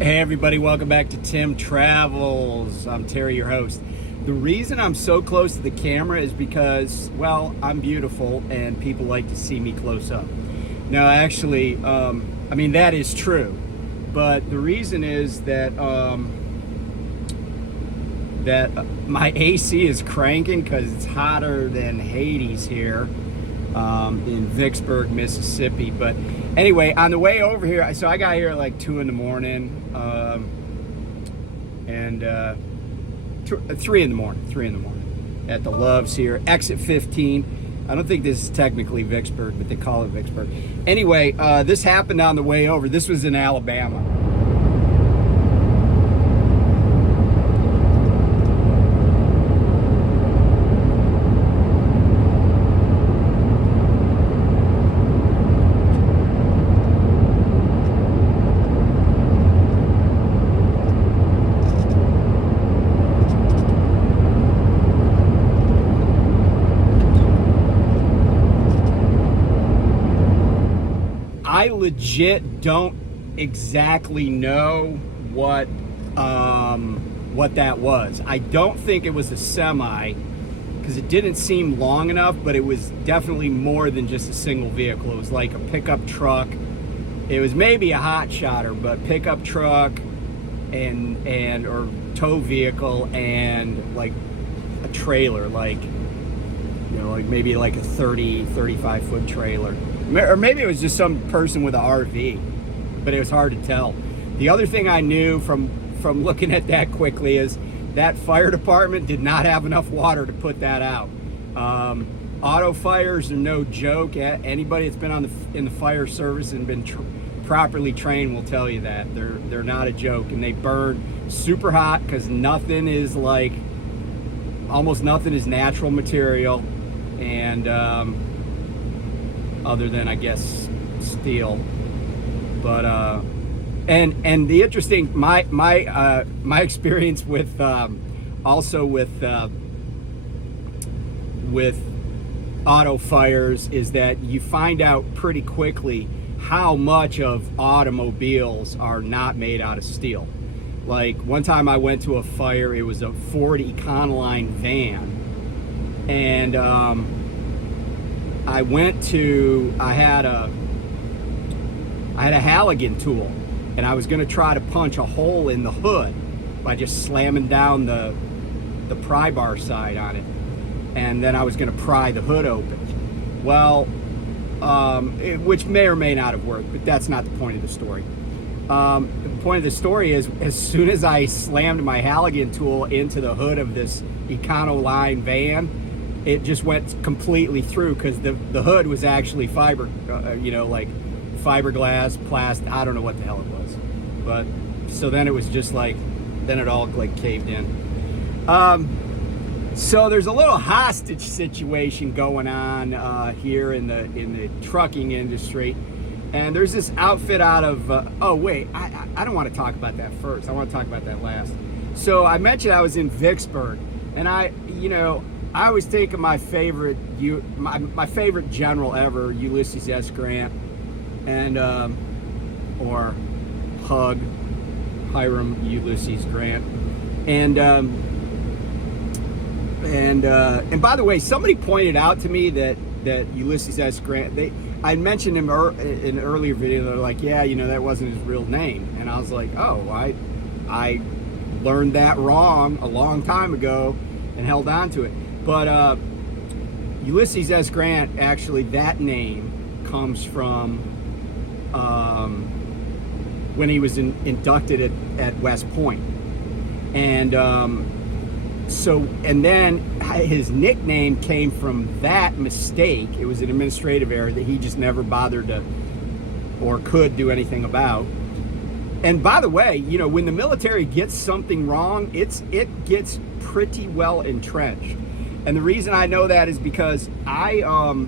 Hey everybody, welcome back to Tim Travels. I'm Terry, your host. The reason I'm so close to the camera is because, well, I'm beautiful and people like to see me close up. Now, actually, that is true. But the reason is that my AC is cranking because it's hotter than Hades here in Vicksburg, Mississippi. But anyway, on the way over here, so I got here at like 2 in the morning, and 3 in the morning at the Loves here, exit 15. I don't think this is technically Vicksburg, but they call it Vicksburg. Anyway, this happened on the way over. This was in Alabama. I legit don't exactly know what that was. I don't think it was a semi because it didn't seem long enough, but it was definitely more than just a single vehicle. It was like a pickup truck. It was maybe a hot shotter, but pickup truck and or tow vehicle and like a trailer, like maybe like a 35 foot trailer. Or maybe it was just some person with an RV, but it was hard to tell. The other thing I knew from looking at that quickly is that fire department did not have enough water to put that out. Auto fires are no joke. Anybody that's been in the fire service and been properly trained will tell you that they're not a joke, and they burn super hot because almost nothing is natural material, and other than I guess steel, but and the interesting my experience with also with auto fires is that you find out pretty quickly how much of automobiles are not made out of steel. Like one time I went to a fire, it was a Ford Econoline van, and I had a Halligan tool, and I was going to try to punch a hole in the hood by just slamming down the pry bar side on it, and then I was going to pry the hood open. Well, which may or may not have worked, but that's not the point of the story. The point of the story is, as soon as I slammed my Halligan tool into the hood of this Econoline van, it just went completely through, because the hood was actually fiberglass, plastic. I don't know what the hell it was, but so then it was just then it all caved in. So there's a little hostage situation going on here in the trucking industry, and there's this outfit out of. I don't want to talk about that first. I want to talk about that last. So I mentioned I was in Vicksburg, and I was taking my favorite general ever, Ulysses S. Grant, and or Hiram Ulysses Grant, and by the way, somebody pointed out to me that Ulysses S. Grant, I mentioned him in an earlier video. They're like, yeah, that wasn't his real name, and I was like, oh, I learned that wrong a long time ago and held on to it. But Ulysses S. Grant, actually, that name comes from when he was inducted at West Point. And then his nickname came from that mistake. It was an administrative error that he just never bothered to or could do anything about. And by the way, when the military gets something wrong, it gets pretty well entrenched. And the reason I know that is because the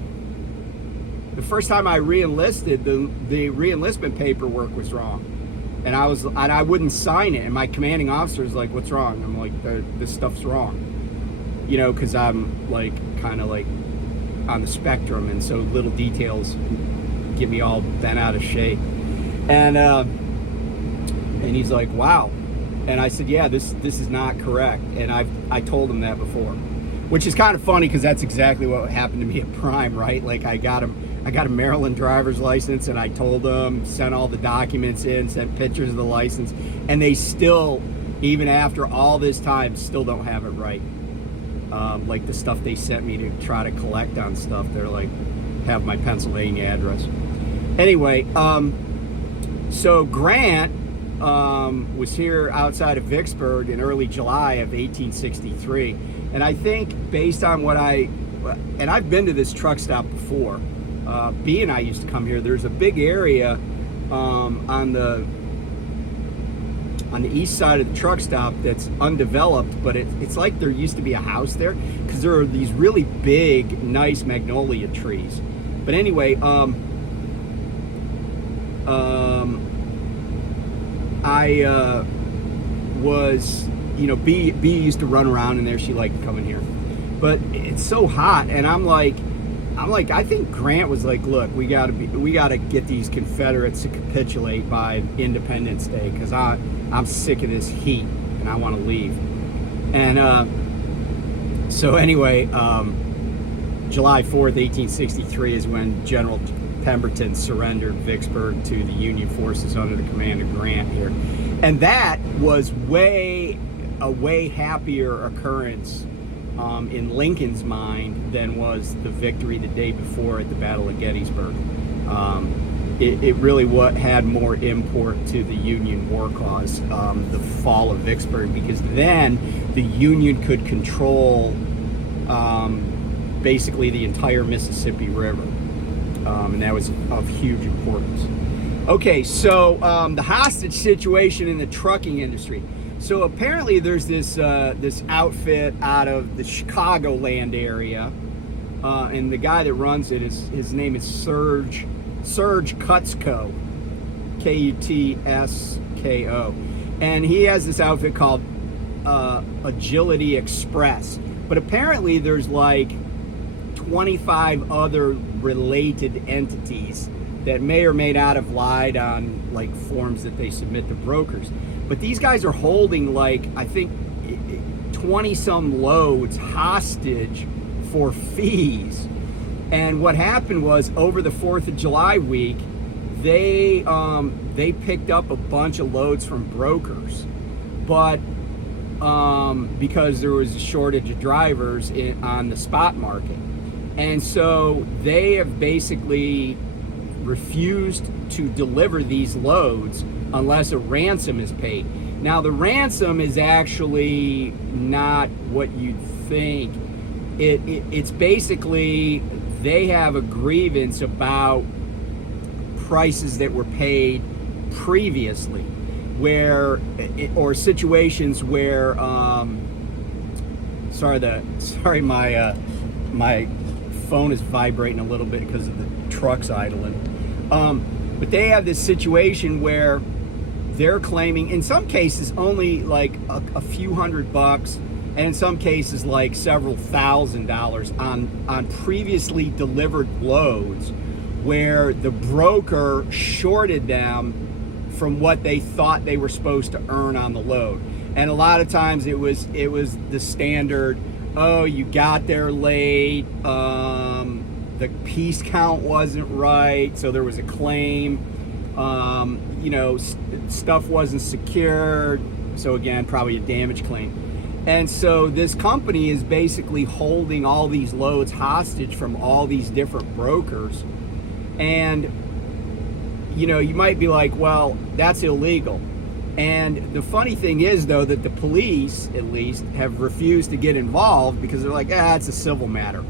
first time I re-enlisted, the re-enlistment paperwork was wrong, and I wouldn't sign it. And my commanding officer is like, "What's wrong?" I'm like, "This stuff's wrong," because I'm kind of on the spectrum, and so little details get me all bent out of shape. And And he's like, wow. And I said, yeah, this is not correct. And I told him that before, which is kind of funny because that's exactly what happened to me at Prime, right? Like I got a Maryland driver's license, and I told them, sent all the documents in, sent pictures of the license, and they still, even after all this time, still don't have it right. Like the stuff they sent me to try to collect on stuff, they're like, have my Pennsylvania address. Anyway, so Grant was here outside of Vicksburg in early July of 1863. And I think based on what and I've been to this truck stop before. B and I used to come here. There's a big area on the east side of the truck stop that's undeveloped, but it's like there used to be a house there because there are these really big, nice magnolia trees. But anyway, I was, B used to run around in there. She liked coming here, but it's so hot, and I'm like, I think Grant was like, look, we gotta get these Confederates to capitulate by Independence Day because I'm sick of this heat and I want to leave. And so anyway, July 4th, 1863 is when General Pemberton surrendered Vicksburg to the Union forces under the command of Grant here. And that was a way happier occurrence in Lincoln's mind than was the victory the day before at the Battle of Gettysburg. It really had more import to the Union war cause, the fall of Vicksburg, because then the Union could control basically the entire Mississippi River. And that was of huge importance. Okay, so the hostage situation in the trucking industry. So apparently there's this outfit out of the Chicagoland area, and the guy that runs it his name is Serge Kutsko, Kutsko, and he has this outfit called Agility Express. But apparently there's like 25 other related entities that may or may not have lied on like forms that they submit to brokers. But these guys are holding like, I think 20 some loads hostage for fees. And what happened was over the 4th of July week, they picked up a bunch of loads from brokers, but because there was a shortage of drivers on the spot market. And so they have basically refused to deliver these loads unless a ransom is paid. Now, the ransom is actually not what you'd think. It's basically they have a grievance about prices that were paid previously, or situations where my phone is vibrating a little bit because of the trucks idling. But they have this situation where they're claiming, in some cases, only like a few $100, and in some cases like several $1,000s on previously delivered loads, where the broker shorted them from what they thought they were supposed to earn on the load. And a lot of times it was the standard, oh, you got there late, the piece count wasn't right, so there was a claim, stuff wasn't secured, so again, probably a damage claim. And so this company is basically holding all these loads hostage from all these different brokers. And, you might be like, well, that's illegal. And the funny thing is, though, that the police, at least, have refused to get involved because they're like, it's a civil matter.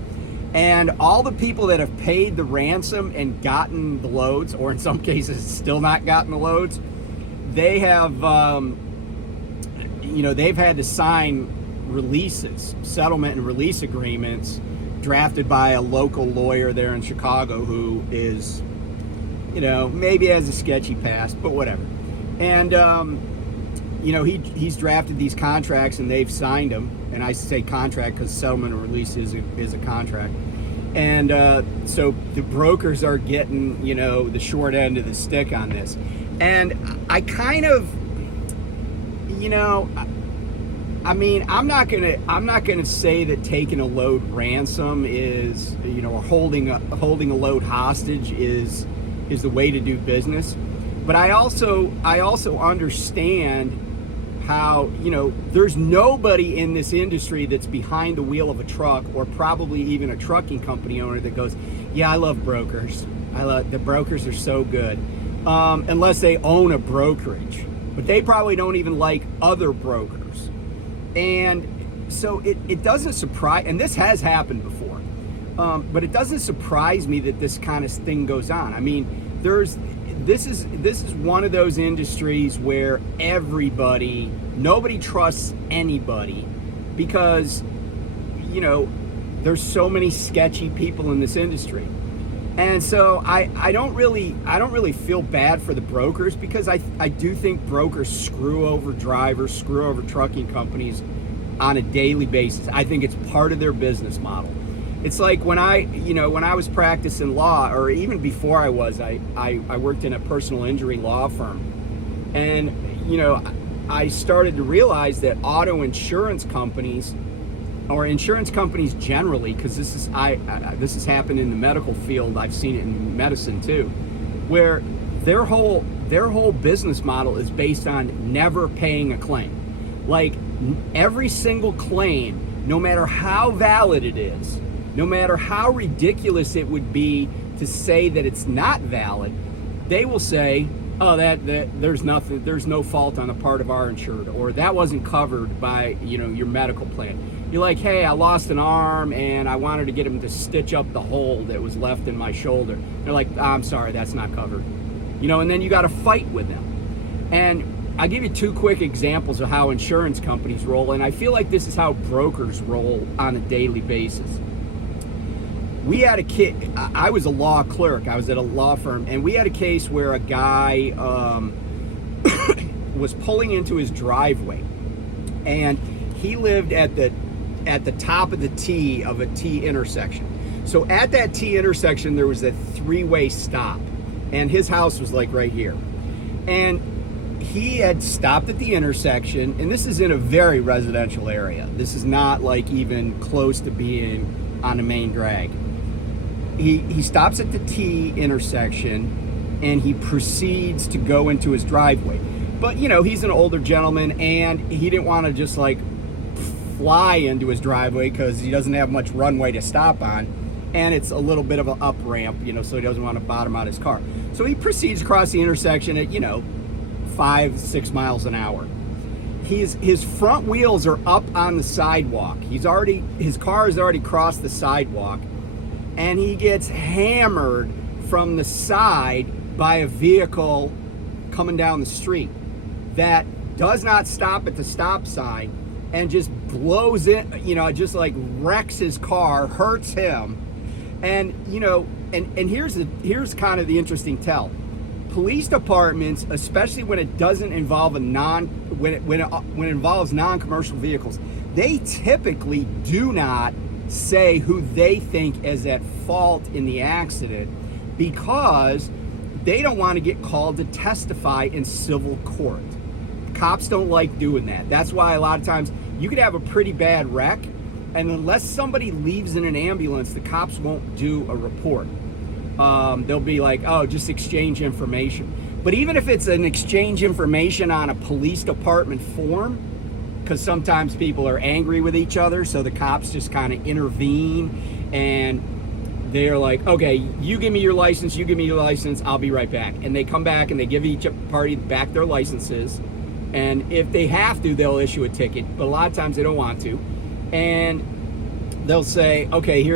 And all the people that have paid the ransom and gotten the loads, or in some cases still not gotten the loads, they have, they've had to sign releases, settlement and release agreements drafted by a local lawyer there in Chicago who is, maybe has a sketchy past, but whatever. And, he's drafted these contracts and they've signed them. And I say contract because settlement and release is a contract. And so the brokers are getting, the short end of the stick on this. And I kind of, you know, I mean, I'm not gonna say that taking a load ransom is, or holding a load hostage is the way to do business. But I also understand how, there's nobody in this industry that's behind the wheel of a truck, or probably even a trucking company owner, that goes, yeah, I love brokers. The brokers are so good. Unless they own a brokerage, but they probably don't even like other brokers. And so it doesn't surprise, and this has happened before, but it doesn't surprise me that this kind of thing goes on. I mean, this is one of those industries where nobody trusts anybody, because, there's so many sketchy people in this industry. And so I don't really feel bad for the brokers, because I do think brokers screw over drivers, screw over trucking companies on a daily basis. I think it's part of their business model. It's like when I was practicing law, or even before I worked in a personal injury law firm. And, I started to realize that auto insurance companies, or insurance companies generally, because this has happened in the medical field. I've seen it in medicine too, where their whole business model is based on never paying a claim. Like, every single claim, no matter how valid it is, no matter how ridiculous it would be to say that it's not valid, they will say, oh, that there's no fault on the part of our insured, or that wasn't covered by, your medical plan. You're like, hey, I lost an arm and I wanted to get him to stitch up the hole that was left in my shoulder. They're like, I'm sorry, that's not covered. And then you got to fight with them. And I'll give you two quick examples of how insurance companies roll, and I feel like this is how brokers roll on a daily basis. We had a kid. I was a law clerk. I was at a law firm, and we had a case where a guy was pulling into his driveway, and he lived at the top of the T of a T intersection. So at that T intersection, there was a three-way stop, and his house was like right here. And he had stopped at the intersection, and this is in a very residential area. This is not like even close to being on the main drag. He stops at the T intersection, and he proceeds to go into his driveway. But, he's an older gentleman, and he didn't want to just like fly into his driveway, because he doesn't have much runway to stop on, and it's a little bit of an up ramp, so he doesn't want to bottom out his car. So he proceeds across the intersection at 5-6 miles an hour. His front wheels are up on the sidewalk. His car has already crossed the sidewalk, and he gets hammered from the side by a vehicle coming down the street that does not stop at the stop sign, and just blows it, just like wrecks his car, hurts him. And, and here's kind of the interesting tell. Police departments, especially when it doesn't involve when it involves non-commercial vehicles, they typically do not say who they think is at fault in the accident, because they don't want to get called to testify in civil court. Cops don't like doing that. That's why a lot of times you could have a pretty bad wreck, and unless somebody leaves in an ambulance, the cops won't do a report. They'll be like, oh, just exchange information. But even if it's an exchange information on a police department form, because sometimes people are angry with each other, so the cops just kind of intervene, and they're like, okay, you give me your license, I'll be right back. And they come back and they give each party back their licenses, and if they have to, they'll issue a ticket, but a lot of times they don't want to. And they'll say, okay,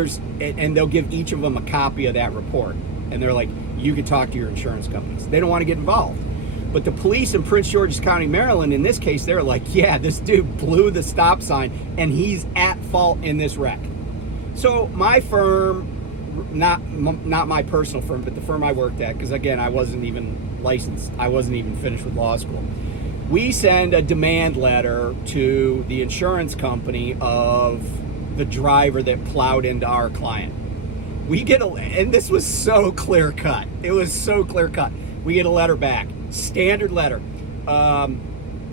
and they'll give each of them a copy of that report. And they're like, you can talk to your insurance companies. They don't want to get involved. But the police in Prince George's County, Maryland, in this case, they're like, yeah, this dude blew the stop sign, and he's at fault in this wreck. So my firm, not my personal firm, but the firm I worked at, because again, I wasn't even licensed. I wasn't even finished with law school. We send a demand letter to the insurance company of the driver that plowed into our client. And this was so clear cut. It was so clear cut. We get a letter back, standard letter.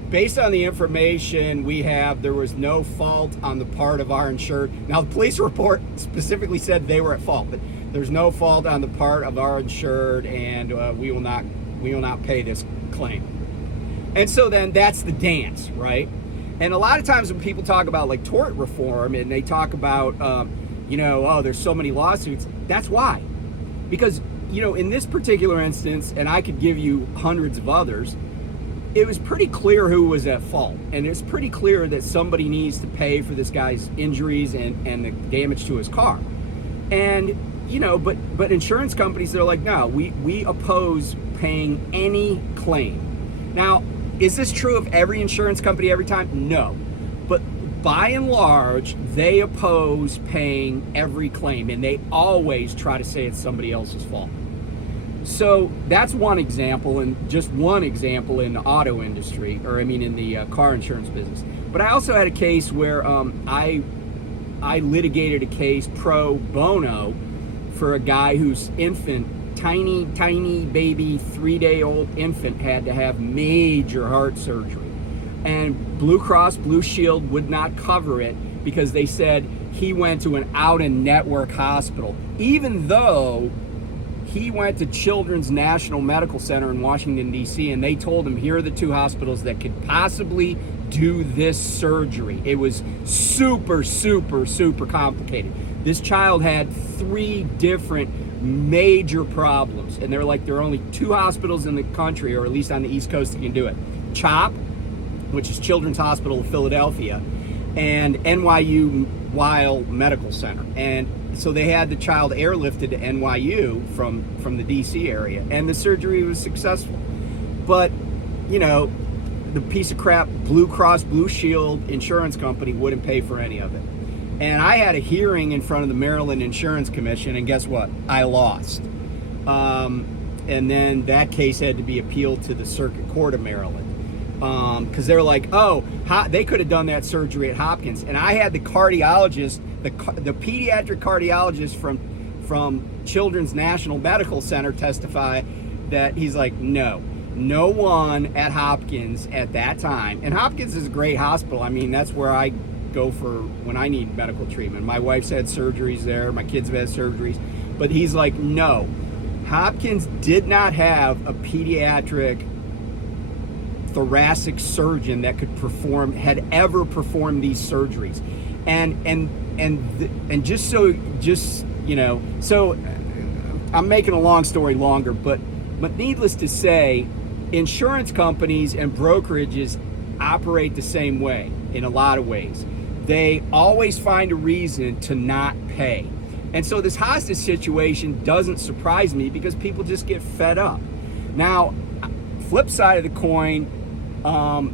based on the information we have, there was no fault on the part of our insured. Now, the police report specifically said they were at fault, but there's no fault on the part of our insured, and we will not pay this claim. And so then that's the dance, right? And a lot of times when people talk about like tort reform and they talk about, oh, there's so many lawsuits, that's why. Because, in this particular instance, and I could give you hundreds of others, it was pretty clear who was at fault. And it's pretty clear that somebody needs to pay for this guy's injuries and the damage to his car. And, but insurance companies, they're like, no, we oppose paying any claim. Now, is this true of every insurance company every time? No. But by and large, they oppose paying every claim, and they always try to say it's somebody else's fault. So that's one example, and just one example in the auto industry, in the car insurance business. But I also had a case where I litigated a case pro bono for a guy whose infant, tiny baby, 3-day-old infant, had to have major heart surgery. And Blue Cross Blue Shield would not cover it because they said he went to an out-of-network hospital, even though he went to Children's National Medical Center in Washington, D.C., and they told him, here are the 2 hospitals that could possibly do this surgery. It was super, super, super complicated. This child had 3 different major problems, and they're like, there are only 2 hospitals in the country, or at least on the East Coast, that can do it. CHOP, which is Children's Hospital of Philadelphia, and NYU Weil Medical Center. And so they had the child airlifted to NYU from the DC area, and the surgery was successful. But, the piece of crap Blue Cross Blue Shield insurance company wouldn't pay for any of it. And I had a hearing in front of the Maryland Insurance Commission, and guess what? I lost. And then that case had to be appealed to the Circuit Court of Maryland. Because they're like, they could have done that surgery at Hopkins. And I had the cardiologist, the pediatric cardiologist from Children's National Medical Center testify that he's like, no one at Hopkins at that time. And Hopkins is a great hospital. That's where I go for when I need medical treatment. My wife's had surgeries there. My kids have had surgeries. But he's like, no. Hopkins did not have a pediatric thoracic surgeon that had ever performed these surgeries. And so I'm making a long story longer, but needless to say, insurance companies and brokerages operate the same way in a lot of ways. They always find a reason to not pay. And so this hostage situation doesn't surprise me because people just get fed up. Now, flip side of the coin,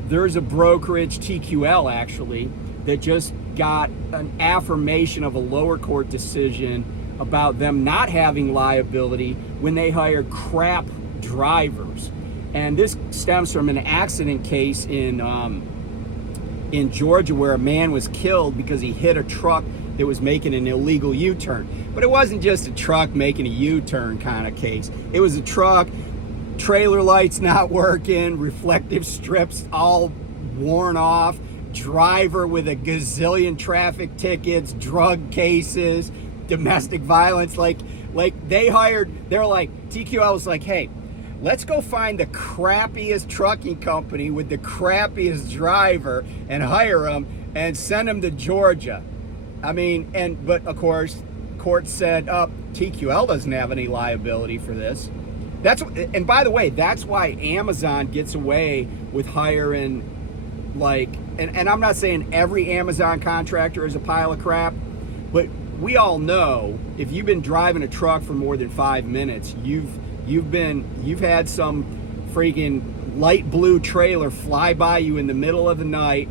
there's a brokerage, TQL actually, that just got an affirmation of a lower court decision about them not having liability when they hire crap drivers. And this stems from an accident case in Georgia where a man was killed because he hit a truck that was making an illegal U-turn. But it wasn't just a truck making a U-turn kind of case. It was a truck, trailer lights not working, reflective strips all worn off, driver with a gazillion traffic tickets, drug cases, domestic violence. Like they're like, TQL was like, hey, let's go find the crappiest trucking company with the crappiest driver and hire them and send them to Georgia. But of course, court said, TQL doesn't have any liability for this. And by the way, that's why Amazon gets away with hiring, and I'm not saying every Amazon contractor is a pile of crap, but we all know if you've been driving a truck for more than 5 minutes, you've had some freaking light blue trailer fly by you in the middle of the night,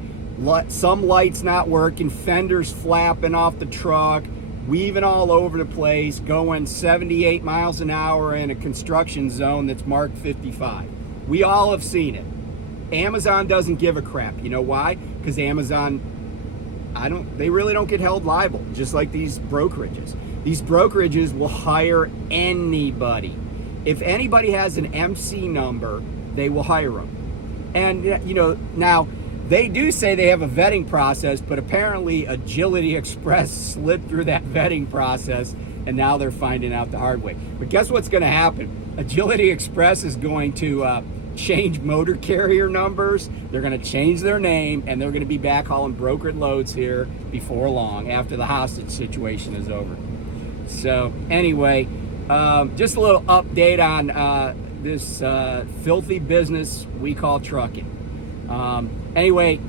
some lights not working, fenders flapping off the truck, weaving all over the place, going 78 miles an hour in a construction zone that's marked 55. We all have seen it. Amazon doesn't give a crap. You know why? Because Amazon, they really don't get held liable, just like these brokerages. These brokerages will hire anybody. If anybody has an MC number, they will hire them. And, you know, now they do say they have a vetting process, but apparently Agility Express slid through that vetting process, and now they're finding out the hard way. But guess what's going to happen? Agility Express is going to change motor carrier numbers. They're going to change their name, and they're going to be back hauling brokered loads here before long, after the hostage situation is over. So anyway, just a little update on this filthy business we call trucking. Anyway,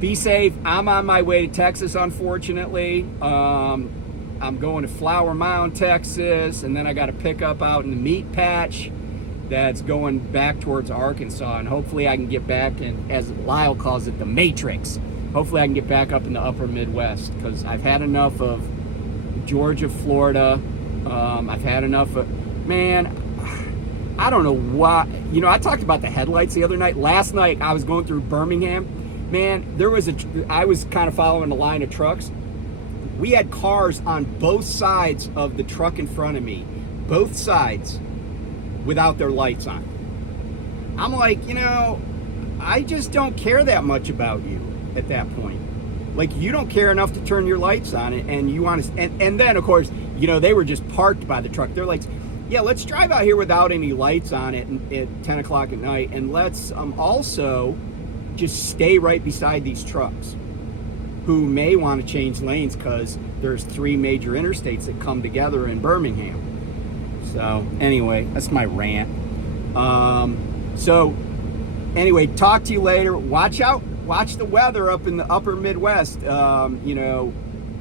be safe. I'm on my way to Texas, unfortunately. I'm going to Flower Mound, Texas, and then I got a pickup out in the meat patch that's going back towards Arkansas, and hopefully I can get back, and as Lyle calls it, the Matrix. Hopefully I can get back up in the upper Midwest, because I've had enough of Georgia, Florida. I've had enough of, man, I don't know why. You know, I talked about the headlights the other night. Last night I was going through Birmingham. Man, I was kind of following a line of trucks. We had cars on both sides of the truck in front of me, both sides, without their lights on. I'm like, you know, I just don't care that much about you at that point. Like, you don't care enough to turn your lights on, and you want to, and then of course, you know, they were just parked by the truck. They're like, yeah, let's drive out here without any lights on it at 10 o'clock at night, and let's also just stay right beside these trucks who may want to change lanes, because there's 3 major interstates that come together in Birmingham. So anyway, that's my rant. So anyway, talk to you later. Watch the weather up in the upper Midwest. You know,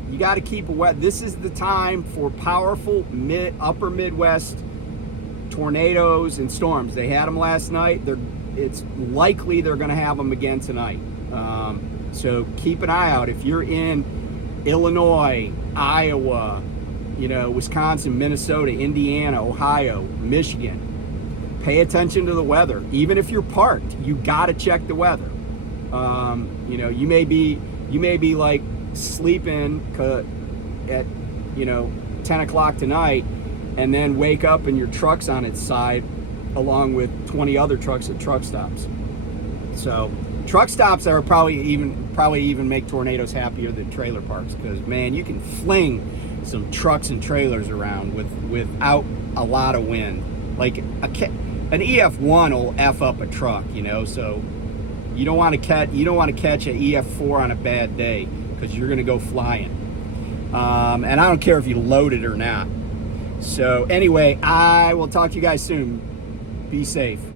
you got to keep wet. This is the time for powerful upper Midwest tornadoes and storms. They had them last night. It's likely they're going to have them again tonight. So keep an eye out. If you're in Illinois, Iowa, you know, Wisconsin, Minnesota, Indiana, Ohio, Michigan, pay attention to the weather. Even if you're parked, you got to check the weather. You know, you may be like sleeping at, you know, 10 o'clock tonight, and then wake up and your truck's on its side along with 20 other trucks at truck stops. So truck stops are probably even make tornadoes happier than trailer parks, because man, you can fling some trucks and trailers around without a lot of wind. Like an EF1 will F up a truck, you know, so you don't want to catch an EF4 on a bad day, because you're going to go flying. And I don't care if you load it or not. So anyway, I will talk to you guys soon. Be safe.